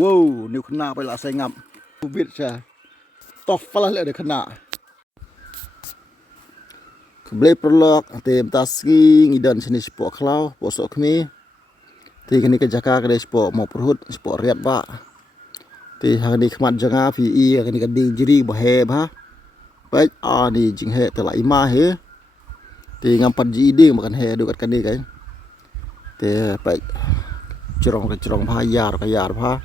Wow, ni kena pala saya ngam. Kubit saya. Tof pala le kena. Keblai perlok ate taski ngidan sini spok klau, posok kami. Ti kini kejaka kade spok mau perhut, spok riat ba. Ti hari kemat janga PE kini kadi jiri bahe ba. Baik ni jing he tela ima he. Ti ngampat jidi makan he dukat kani kai. Ti baik cerong payar pa.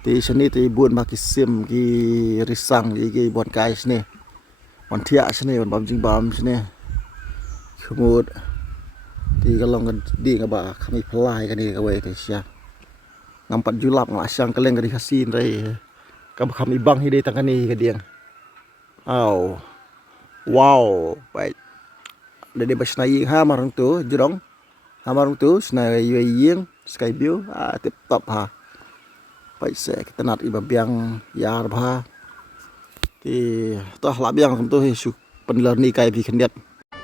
Ti sini ti buat maki sim ki risang ki buat kai sini. Wan tiak sini wan bam jing bam sini. Kemud ti kalong kan di ngaba kami pelai kan ni kawe ti sia. Ngampat julap ngasang keleng ka dikasin rai. Kami bang hidai tangani ka diang. Au. Wow, baik. Dede basnai ha marang tu jurong. Ha marang tu snai yeng sky view tip top ha. Baik saya kita nak iba biang yar bah. Thì toh la biang kum tu su penlar ni kai bi kendiat.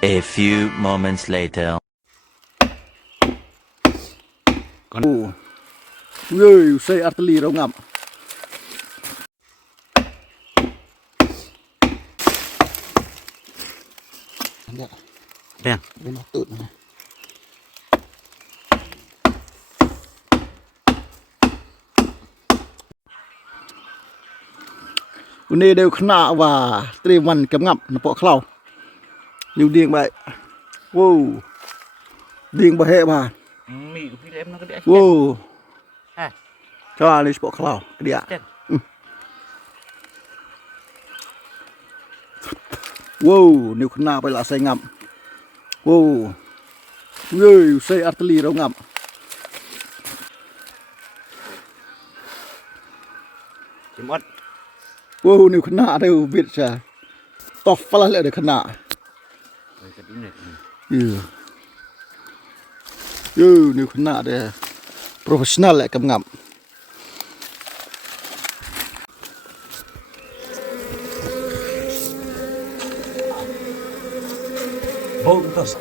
A few moments later. Kon. Woi, saya artili rau ngam. Bang, Dia matut. Uni đều khna và tri văn kém ngập nó bỏ khlau nhiều điên vậy wow điên bà hệ bà mì của em nó có đĩa wow à cho anh đi bỏ khlau cái đi ạ wow nhiều khna phải là say ngậm wow người say artillery đâu ngậm mất wow nhiều khna đều biết sao tof pala le khna nhiều khna đây professional lại cầm ngậm Bontos.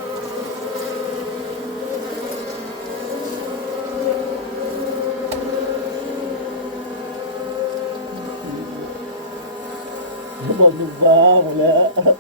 Bom vang lah.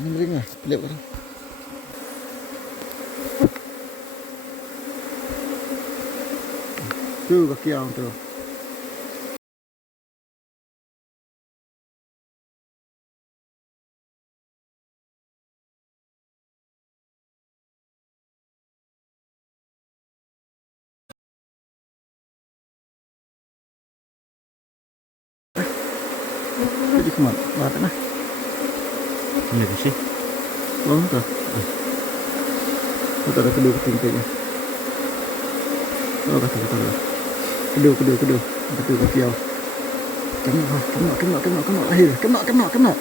Ini ring ah, pelip kan. Tu kaki yang tu. Jadi kemat, bahat na. Ini apa sih? Oh, tu. Tu ada kedua ketingginya. Oh, kata. Kedua. Kedua kaki yang. Kena. Akhir, kena.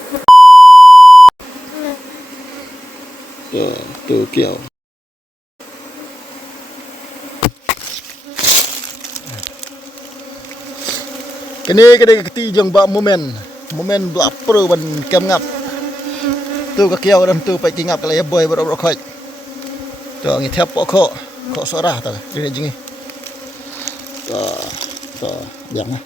Ya, tu kiau. Kini keti jong ba momen belak pro ban kem ngap. tu ka kiau dan tu pai kingap kala ya boy bro khoi to ngi thep po kho sora ta jingi jingi to yang na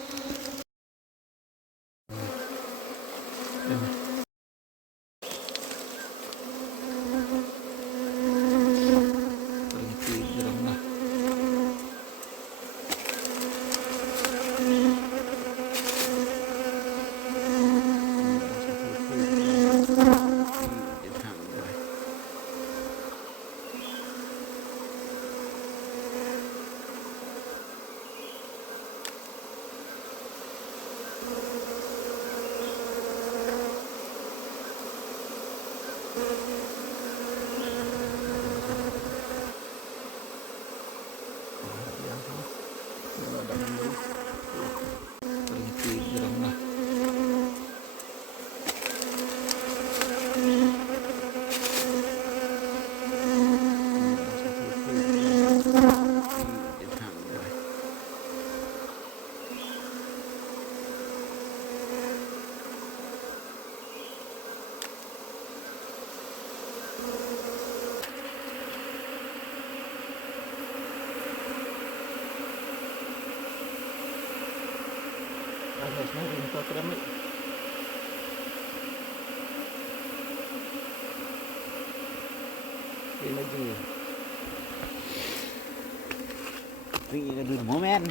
Ring ini dulu momen.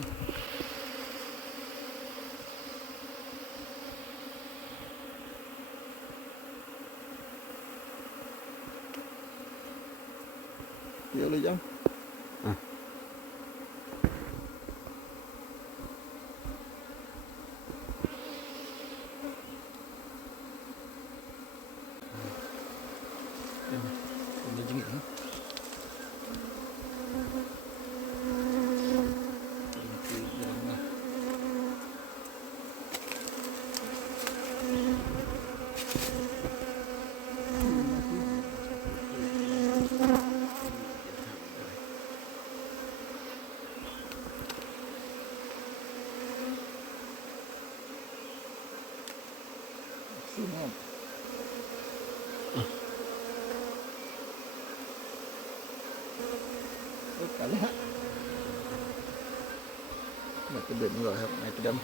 ya lu jang Kali ha. Nah, kedua ni lah, naik kedam.